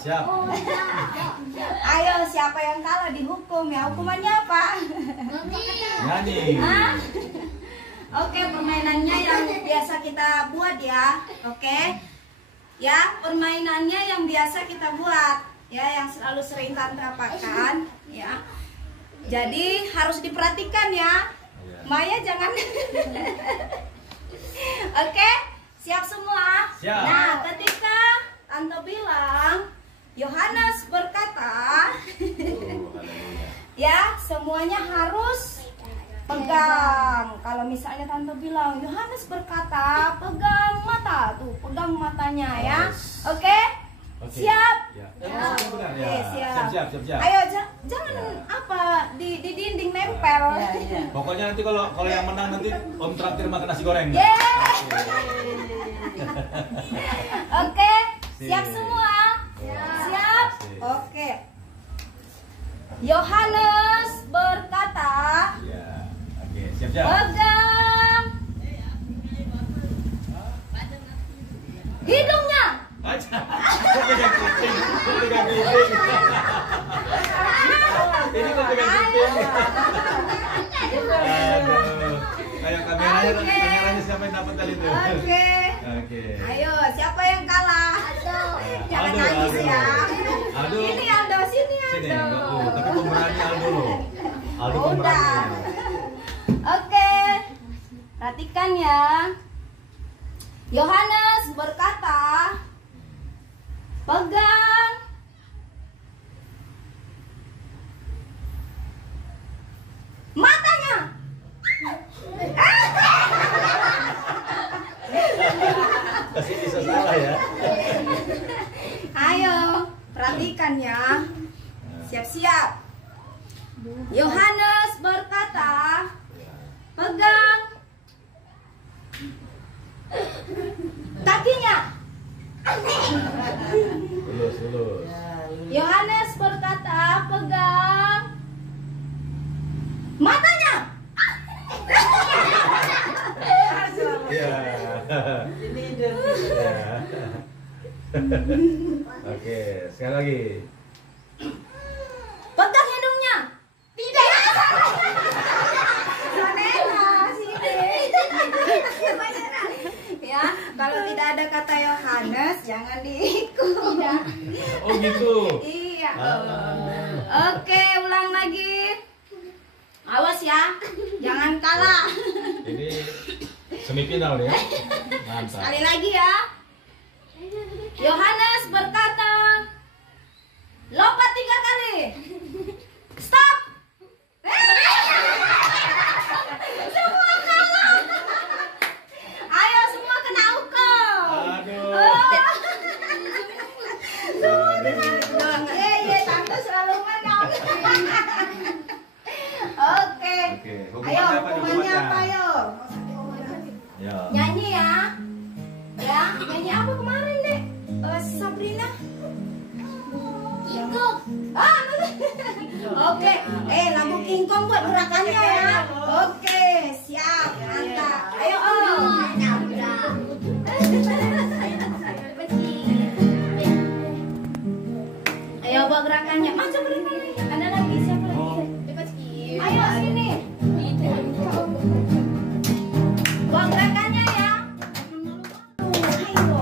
siap. Ayo, siapa yang kalah dihukum ya? Hukumannya apa? Nyanyi. Oke, permainannya yang biasa kita buat ya. Oke. Ya, permainannya yang biasa kita buat ya, yang selalu sering Tantra pakai ya. Jadi harus diperhatikan ya. Maya jangan. Oke, siap semua? Siap. Nah, ketika Tante bilang Yohanes berkata, ya semuanya harus pegang. Kalau misalnya Tante bilang Yohanes berkata, pegang mata tuh, pegang matanya ya. Oke? Siap? Ya. Oke, siap. Siap. Ayo jangan apa di dinding nempel. Pokoknya nanti kalau yang menang nanti Om traktir makan nasi goreng. Oke, siap semua? Siap? Oke. Yohanes berkata, Ya. Oke, siap. pegang hidungnya. Aja. Kok pegang kuping? Ini kok pegang kuping? Aduh. Kayak kameranya siapa yang dapat tadi tuh? Oke. Ayo, siapa yang kalah? Jangan nangis ya. Aldo. Ini Aldo, sini Sini. Aldo. Oh, tapi pemerannya Aldo loh. Aldo Udah. pemerannya. Oke. Perhatikan ya. Yohanes berkata, pegang matanya. Kasih bisa salah ya. Ayo, perhatikan ya. Siap-siap. Yohanes berkata, pegang kakinya. Lulus. Yohanes berkata, pegang matanya. Iya. Oke, sekali lagi. Pegang hidungnya. Tidak. Ya, kalau tidak ada kata Yohanes jangan diikut. Oh gitu. Iya. Oke, ulang lagi. Awas ya, jangan kalah. Ini semifinal nih ya. Mantap. Sekali lagi ya. Yohanes berkata, lompat 3 kali. Stop. Semua kalah. Ayo semua kena hukum. Aduh. Semua kena hukum. Tante selalu menang. Oke. Ayo, hukumannya apa yo? Ya. Nyanyi ya. Ya, nyanyi apa kemarin deh? Sabrina. Kingkong. Oke. Lagu Kingkong buat gerakannya ya. Oke, siap. Mantap. Ayo Om. Ayo buat gerakannya. Macam gerakannya. Ada lagi siapa lagi? Ayo sini. Buat gerakannya ya. Ayo.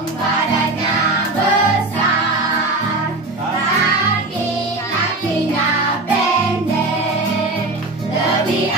Badannya besar, kakinya pendek, lebih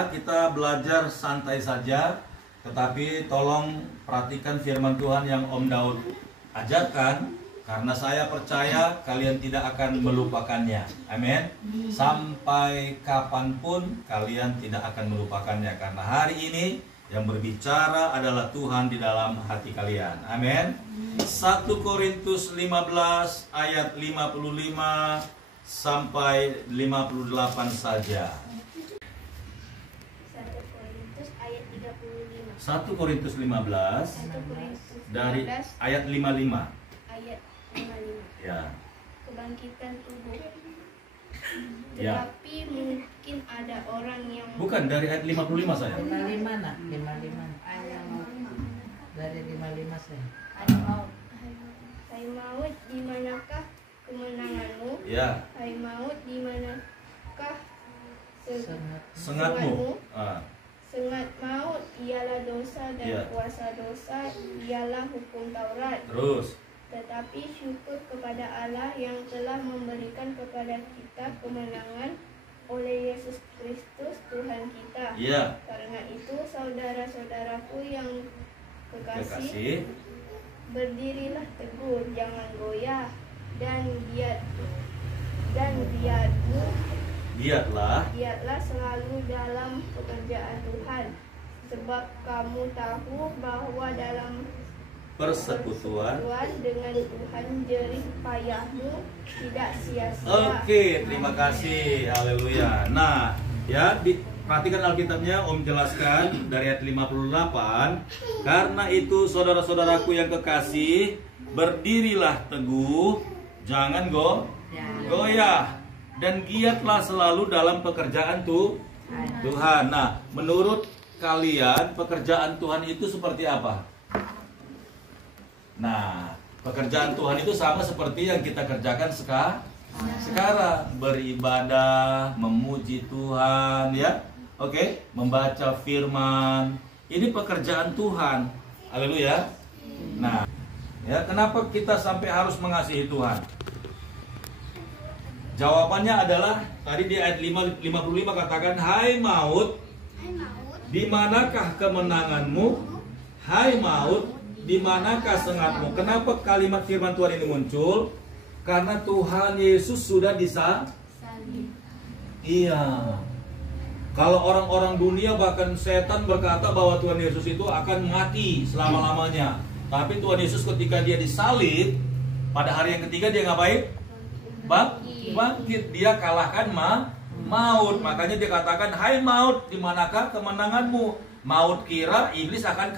ya, kita belajar santai saja, tetapi tolong perhatikan firman Tuhan yang Om Daud ajarkan, karena saya percaya kalian tidak akan melupakannya. Amin. Sampai kapanpun kalian tidak akan melupakannya, karena hari ini yang berbicara adalah Tuhan di dalam hati kalian. Amin. 1 Korintus 15 ayat 55 sampai 58 saja. 1 Korintus 15 dari ayat 55. Ayat 55. Ya. Kebangkitan tubuh. Ya. Tetapi mungkin ada orang yang Bukan dari ayat 55 saya. 55 nak, 55. Dari 55 saya. Hai maut, di manakah kemenanganmu? Ya. Hai maut, di manakah Sangat Sengatmu. Ah. sengat maut? Ialah dosa dan Ya. kuasa dosa, ialah hukum Taurat. Terus. Tetapi syukur kepada Allah yang telah memberikan kepada kita kemenangan oleh Yesus Kristus Tuhan kita. Ya. Karena itu saudara-saudaraku yang kekasih, Kekasih. berdirilah teguh, jangan goyah, dan giatlah selalu dalam pekerjaan Tuhan, sebab kamu tahu bahwa dalam Persekutuan. dengan Tuhan jerih payahmu tidak sia-sia. Oke, terima kasih. Haleluya. Nah, ya, perhatikan Alkitabnya, Om jelaskan dari ayat 58. Karena itu saudara-saudaraku yang kekasih, berdirilah teguh, jangan goyah, dan giatlah selalu dalam pekerjaan Tuhan. Nah, menurut kalian pekerjaan Tuhan itu seperti apa? Nah, pekerjaan Tuhan itu sama seperti yang kita kerjakan sekarang, beribadah, memuji Tuhan, ya. Oke, membaca firman. Ini pekerjaan Tuhan. Haleluya. Nah, ya, kenapa kita sampai harus mengasihi Tuhan? Jawabannya adalah tadi di ayat 55 katakan, hai maut, di manakah kemenanganmu? Hai maut, di manakah sengatmu? Kenapa kalimat firman Tuhan ini muncul? Karena Tuhan Yesus sudah disalib. Iya. Kalau orang-orang dunia bahkan setan berkata bahwa Tuhan Yesus itu akan mati selama-lamanya. Tapi Tuhan Yesus ketika dia disalib, pada hari yang ketiga dia ngapain? Bangkit. Dia kalahkan maut. Makanya dia katakan, hai maut, di manakah kemenanganmu? Maut kira iblis akan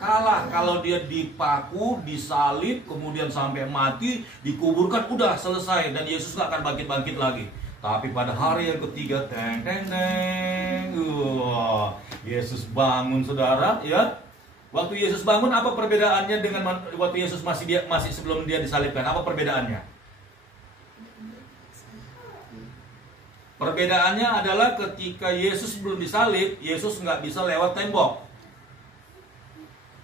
kalah. Kalau dia dipaku, disalib, kemudian sampai mati, dikuburkan, udah selesai, dan Yesus gak akan bangkit lagi. Tapi pada hari yang ketiga, Yesus bangun, saudara, ya. Waktu Yesus bangun, apa perbedaannya dengan waktu Yesus masih sebelum dia disalibkan? Apa perbedaannya? Perbedaannya adalah ketika Yesus belum disalib, Yesus nggak bisa lewat tembok.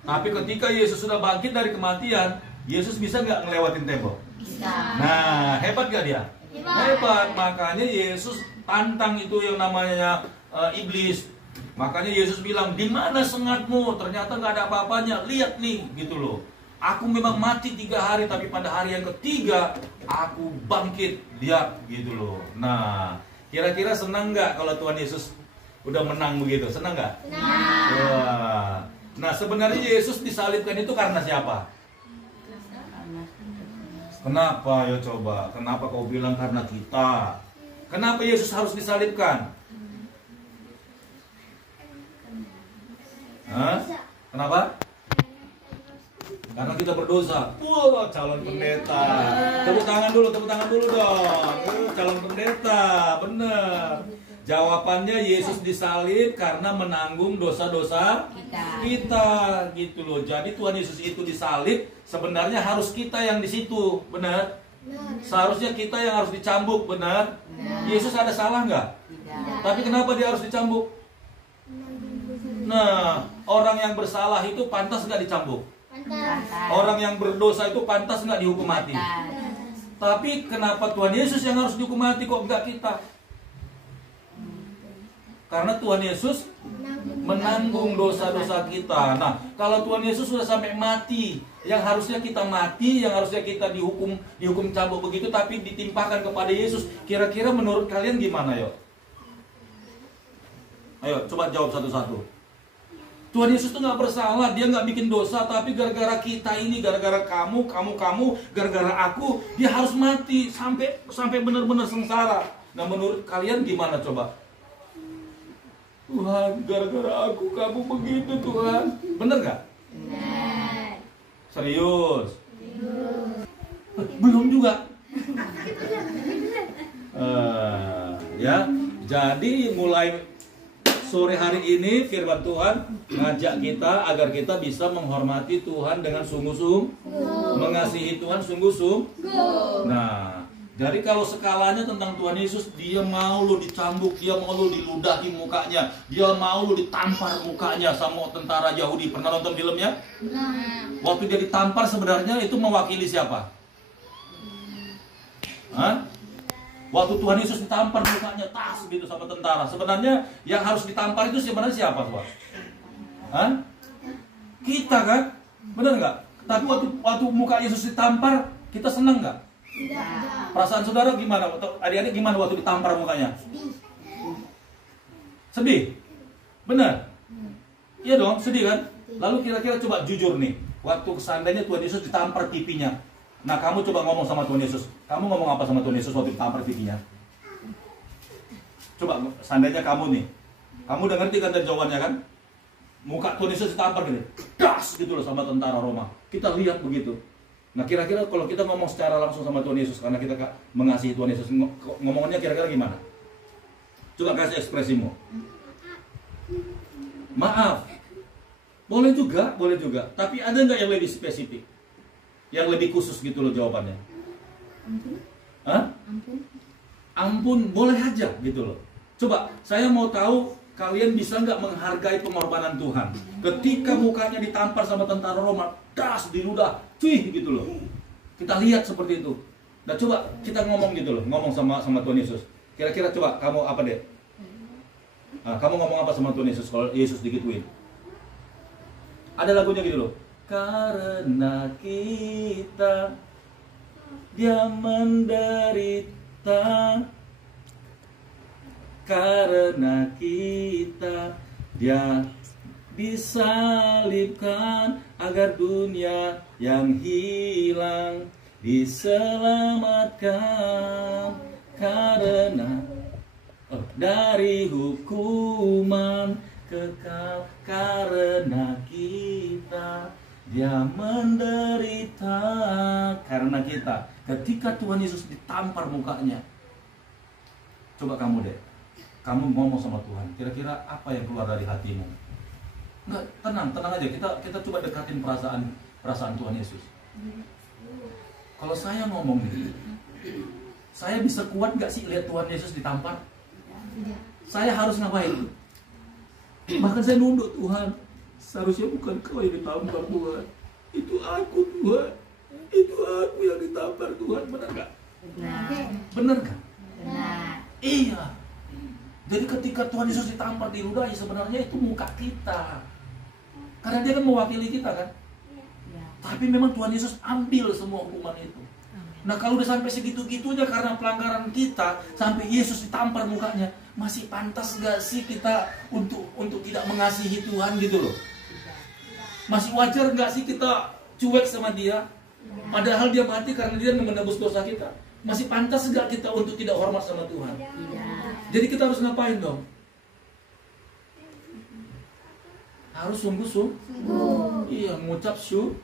Tapi ketika Yesus sudah bangkit dari kematian, Yesus bisa nggak ngelewatin tembok? Bisa. Nah, hebat gak dia? Hebat. Makanya Yesus tantang itu yang namanya iblis. Makanya Yesus bilang, di mana sengatmu? Ternyata nggak ada apa-apanya. Lihat nih, gitu loh. Aku memang mati 3 hari, tapi pada hari yang ketiga aku bangkit. Lihat, gitu loh. Nah, kira-kira senang nggak kalau Tuhan Yesus udah menang begitu? Senang nggak? Senang. Wah. Nah, sebenarnya Yesus disalibkan itu karena siapa? Kenapa ya coba? Kenapa kau bilang karena kita? Kenapa Yesus harus disalibkan? Hah? Kenapa? Karena kita berdosa. Wah, calon pendeta. Tepuk tangan dulu dong. Calon pendeta, bener. Jawabannya Yesus disalib karena menanggung dosa-dosa kita, gitu loh. Jadi Tuhan Yesus itu disalib, sebenarnya harus kita yang di situ, benar? Seharusnya kita yang harus dicambuk, benar? Yesus ada salah nggak? Tapi kenapa dia harus dicambuk? Nah, orang yang bersalah itu pantas nggak dicambuk? Orang yang berdosa itu pantas nggak dihukum mati? Tapi kenapa Tuhan Yesus yang harus dihukum mati kok nggak kita? Karena Tuhan Yesus menanggung dosa-dosa kita. Nah, kalau Tuhan Yesus sudah sampai mati, yang harusnya kita mati, yang harusnya kita dihukum cambuk begitu, tapi ditimpakan kepada Yesus. Kira-kira menurut kalian gimana, yuk? Ayo, coba jawab satu-satu. Tuhan Yesus itu nggak bersalah, dia nggak bikin dosa, tapi gara-gara kita ini, gara-gara kamu, gara-gara aku, dia harus mati sampai benar-benar sengsara. Nah, menurut kalian gimana coba? Tuhan, gara-gara aku kamu begitu, Tuhan. Bener gak? Benar. Serius? Belum juga. Ya, jadi mulai sore hari ini firman Tuhan ngajak kita agar kita bisa menghormati Tuhan dengan sungguh-sungguh, mengasihi Tuhan sungguh-sungguh. Nah, jadi kalau skalanya tentang Tuhan Yesus, dia mau lu dicambuk, dia mau lu diludahi mukanya, dia mau lu ditampar mukanya sama tentara Yahudi. Pernah nonton filmnya? Waktu dia ditampar sebenarnya itu mewakili siapa? Hah? Waktu Tuhan Yesus ditampar mukanya tas gitu sama tentara. Sebenarnya yang harus ditampar itu sebenarnya siapa, Tuhan? Hah? Kita kan? Benar nggak? Tapi waktu muka Yesus ditampar, kita senang nggak? Tidak. Perasaan saudara gimana? Adik-adik gimana waktu ditampar mukanya? Sedih? Benar? Iya dong, sedih kan? Lalu kira-kira coba jujur nih, waktu seandainya Tuhan Yesus ditampar pipinya. Nah, kamu coba ngomong sama Tuhan Yesus. Kamu ngomong apa sama Tuhan Yesus waktu ditampar pipinya? Coba seandainya kamu nih, kamu udah ngerti kan dari jawabannya kan? Muka Tuhan Yesus ditampar gini, das gitu loh sama tentara Roma. Kita lihat begitu. Nah, kira-kira kalau kita ngomong secara langsung sama Tuhan Yesus, karena kita mengasihi Tuhan Yesus, ngomongnya kira-kira gimana? Coba kasih ekspresimu. Maaf. Boleh juga. Tapi ada nggak yang lebih spesifik? Yang lebih khusus gitu loh jawabannya? Hah? Ampun, boleh aja gitu loh. Coba, saya mau tahu kalian bisa nggak menghargai pengorbanan Tuhan ketika mukanya ditampar sama tentara Roma, das diludah, cuy gitu loh. Kita lihat seperti itu. Nah, coba kita ngomong gitu loh, ngomong sama Tuhan Yesus. Kira-kira coba kamu apa deh? Nah, kamu ngomong apa sama Tuhan Yesus kalau Yesus digituin? Ada lagunya gitu loh. Karena kita dia menderita, karena kita dia disalibkan agar dunia yang hilang diselamatkan, karena dari hukuman kekal, karena kita dia menderita karena kita. Ketika Tuhan Yesus ditampar mukanya, coba kamu deh, kamu ngomong sama Tuhan, kira-kira apa yang keluar dari hatimu? Enggak, tenang aja. Kita coba dekatin perasaan Tuhan Yesus. Kalau saya ngomong gitu, saya bisa kuat nggak sih lihat Tuhan Yesus ditampar? Saya harus ngapain? Bahkan saya nunduk, Tuhan, seharusnya bukan kau yang ditampar Tuhan, itu aku Tuhan, itu aku yang ditampar Tuhan. Benar nggak? Benar kan? Iya. Jadi ketika Tuhan Yesus ditampar diludahi, sebenarnya itu muka kita, karena dia kan mewakili kita kan. Tapi memang Tuhan Yesus ambil semua hukuman itu. Nah, kalau udah sampai segitu-gitunya karena pelanggaran kita, sampai Yesus ditampar mukanya, masih pantas gak sih kita untuk tidak mengasihi Tuhan gitu loh? Masih wajar gak sih kita cuek sama dia? Padahal dia mati karena dia menebus dosa kita. Masih pantas gak kita untuk tidak hormat sama Tuhan? Jadi kita harus ngapain dong? Harus sungguh-sungguh. Iya, mengucap syukur.